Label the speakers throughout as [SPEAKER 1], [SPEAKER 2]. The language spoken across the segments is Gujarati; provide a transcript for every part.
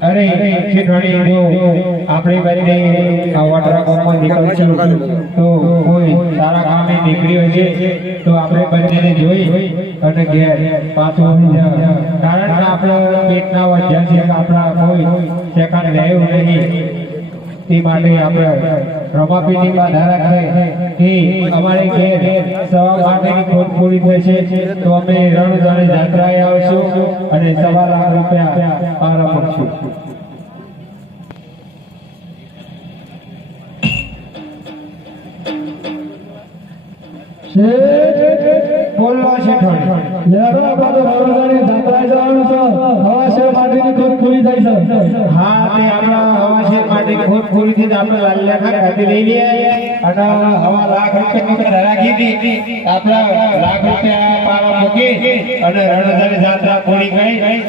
[SPEAKER 1] અરે શેઠવાણી જો આપણી બંને આ વાટરા ગામમાં નીકળશું તો કોઈ સારા કામે નીકળી હોય છે, તો આપણે બંનેને જોઈ અને ઘેર પાછું કારણ કે આપણા પેટના વધ્યા છે આપણા કોઈ સેકન્ડ લેવું નહીં તે માટે આપણે રમાપીની બાધા રાખે કે અમારે ઘેર સવા માટેની ખોટ પૂરી થશે. તો અમે રણુદાની જાત્રાએ આવશું અને સવા લાખ રૂપિયા પાર
[SPEAKER 2] છે
[SPEAKER 1] બોલો શેઠવાણી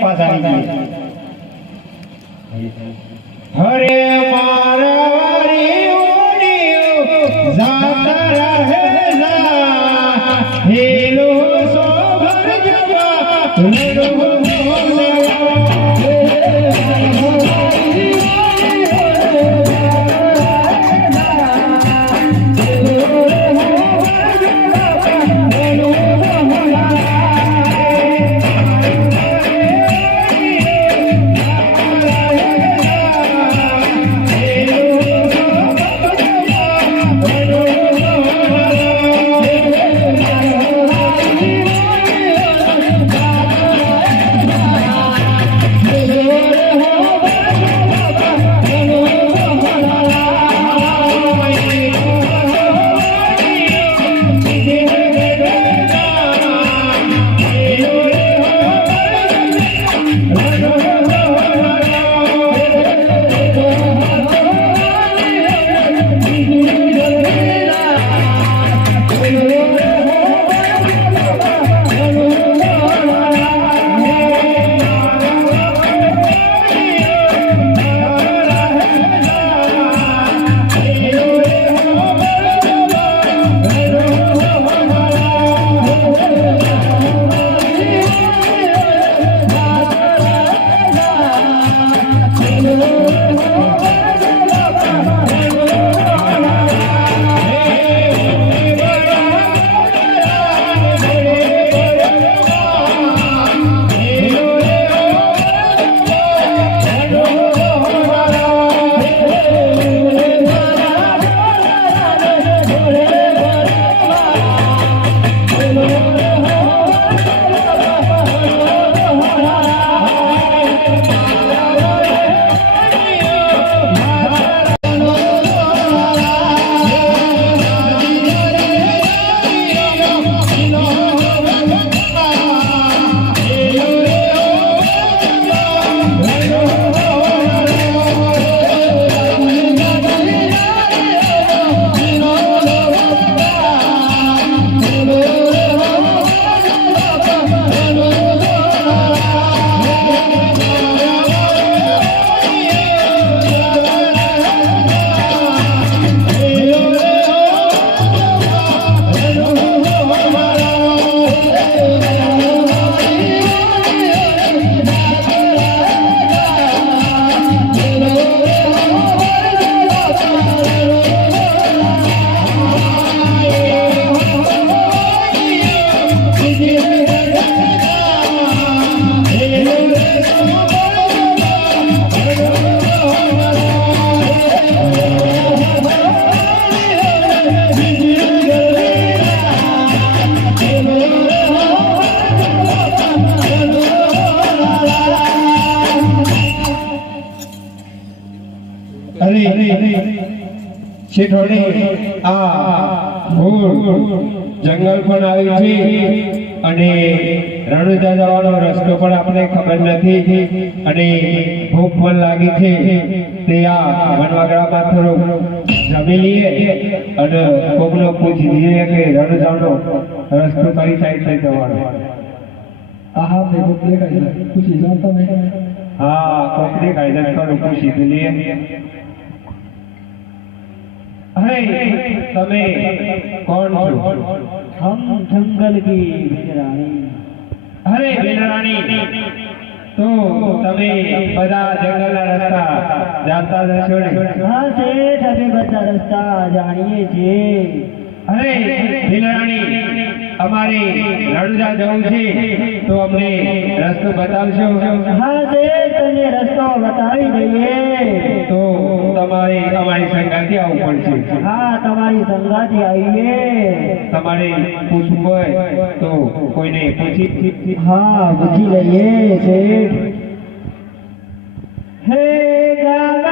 [SPEAKER 1] પાછા હરે મારવાડી ઓડિયો જાતા હેલો જવા શેઠોડી આ ભૂલ જંગલ પણ આવ્યું છે અને રણુજા જવાનો રસ્તો પણ આપણે ખબર નથી અને ભૂખ પણ લાગી છે. તે આ વનવાગડામાં થોડું જમી લઈએ અને કોકનો પૂછી લઈએ કે રણુજાનો રસ્તો કઈ સાઈડ થઈ જવાનો
[SPEAKER 2] આહા ભેગો દેખાય છે. ખુશી જાણ તમે.
[SPEAKER 1] હા કોકને દેખાય થોડું પૂછી લઈએ. તમે કોણ
[SPEAKER 2] હમ જંગલ કી
[SPEAKER 1] અરે બેનરાણી તો તમે બધા જંગલના રસ્તા જાણતા હશો ને?
[SPEAKER 3] હા શેઠ અમે બધા રસ્તા જાણીએ છીએ.
[SPEAKER 1] અરે બેનરાણી અમારે રણજા જવું છે તો અમને રસ્તો બતાવશો?
[SPEAKER 3] હા શેઠ તને રસ્તો બતાવી દઈએ
[SPEAKER 1] તો તમારે અમારી સંગાથી આવવું પડશે.
[SPEAKER 3] હા તમારી સંગાથી આવીએ.
[SPEAKER 1] તમારે પૂછવું હોય તો કોઈને પૂછી.
[SPEAKER 3] હા પૂછી લઈએ શેઠ. હે ગામડાની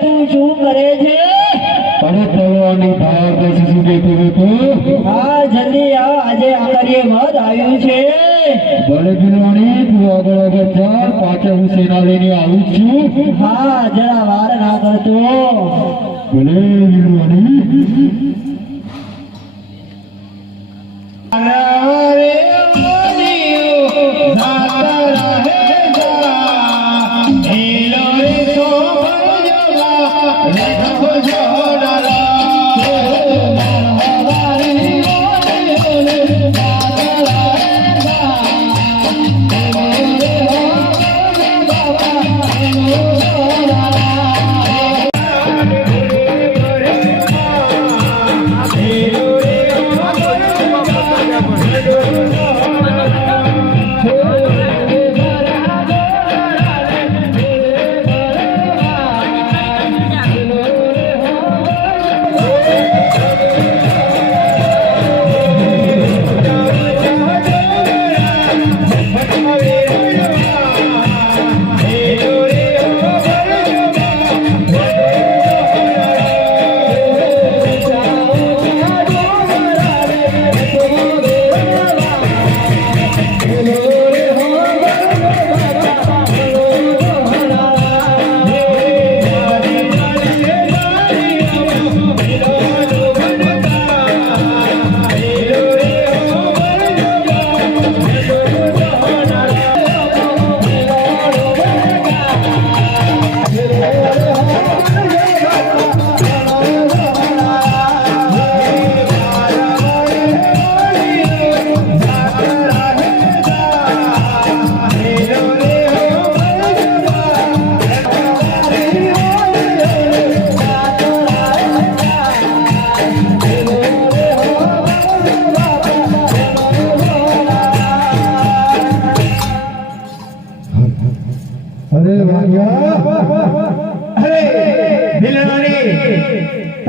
[SPEAKER 3] તું શું કરે છે? હા જલ્દી આવ. આજે આખરે વધ આવ્યું છે.
[SPEAKER 2] ભલે બિલવાણી તું આગળ આગળ ચાલ. પાછળ હું સેના લઈને આવું છું.
[SPEAKER 3] હા જરા વાર ના કરતો
[SPEAKER 2] ભલે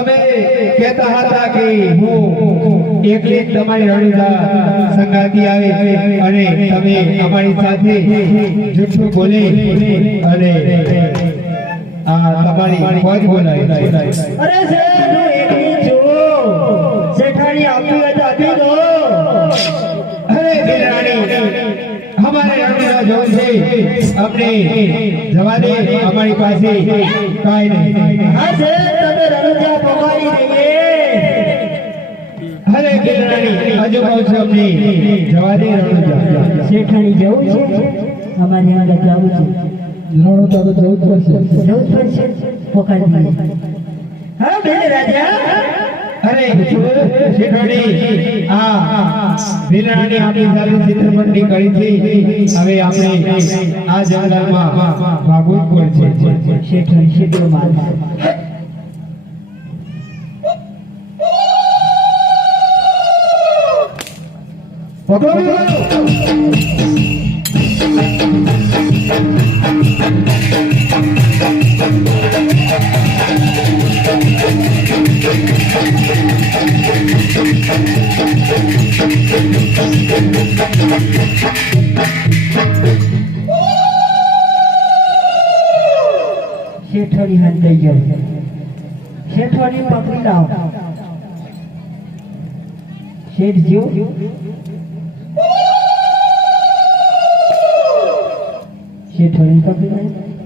[SPEAKER 1] તમે કહેતા હતા કે હું એકલી જ તમારી રણુજા સંગાતી આવે અને તમે અમારી સાથે જૂઠું બોલી અને આ તમારી ફોજ બોલાવી.
[SPEAKER 3] અરે શેઠ હું એકલી છું શેઠાણી આપી
[SPEAKER 1] અરે ભીલવાણી અમારે રણુજા જવું છે અમને જવા દે અમારી પાસે કાઈ નહીં.
[SPEAKER 3] શેઠ તમે રણજા પમારી દઈએ.
[SPEAKER 1] અરે ભીલવાણી હજુ કહું છું અમને જવા દે રણુજા
[SPEAKER 3] શેઠાણી જવું છે? અમારે આગળ જવું છે.
[SPEAKER 2] રણુજા તો જવું જ પડશે.
[SPEAKER 3] જવું જ પડશે. પોકારી હા બેન રાજા.
[SPEAKER 1] અરે શેઠોડી આ વિલરાની આપણી સારી ચિત્રપટની કરી હવે આપણે આ જંગલમાં ભાગવું પડશે.
[SPEAKER 3] શેઠોડી શેઠો માતા
[SPEAKER 1] પકડો.
[SPEAKER 3] ડાઉન. શેઠ જીવ.
[SPEAKER 2] શેઠ વળી કપી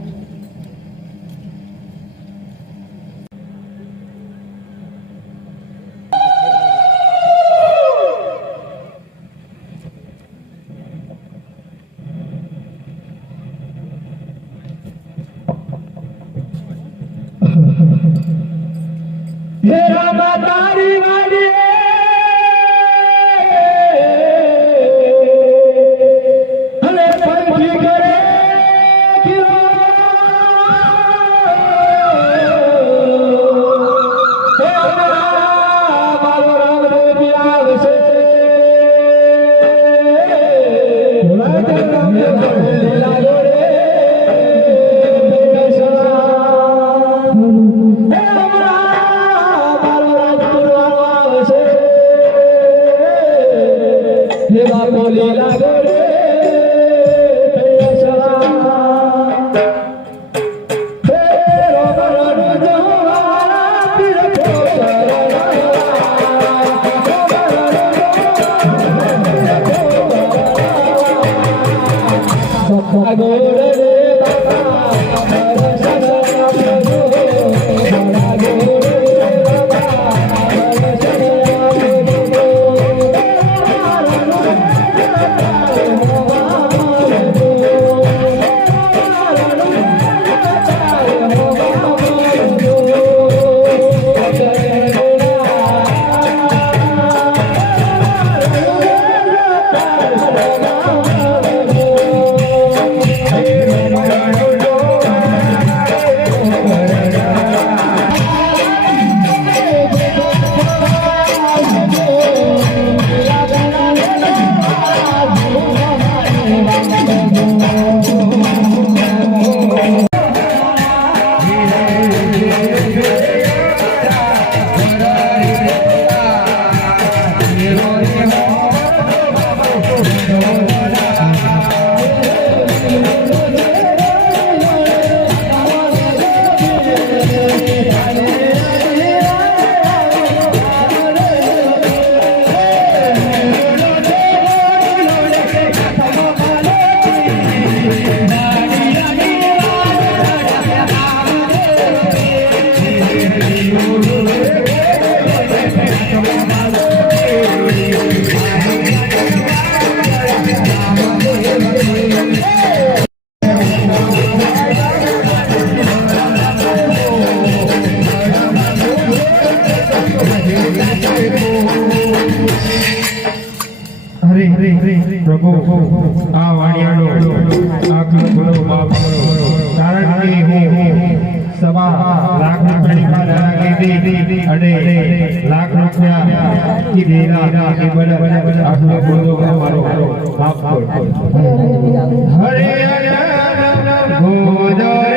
[SPEAKER 2] હતી અને
[SPEAKER 1] લાખ રૂપિયા ઈ દેના હરે હરે ગોદર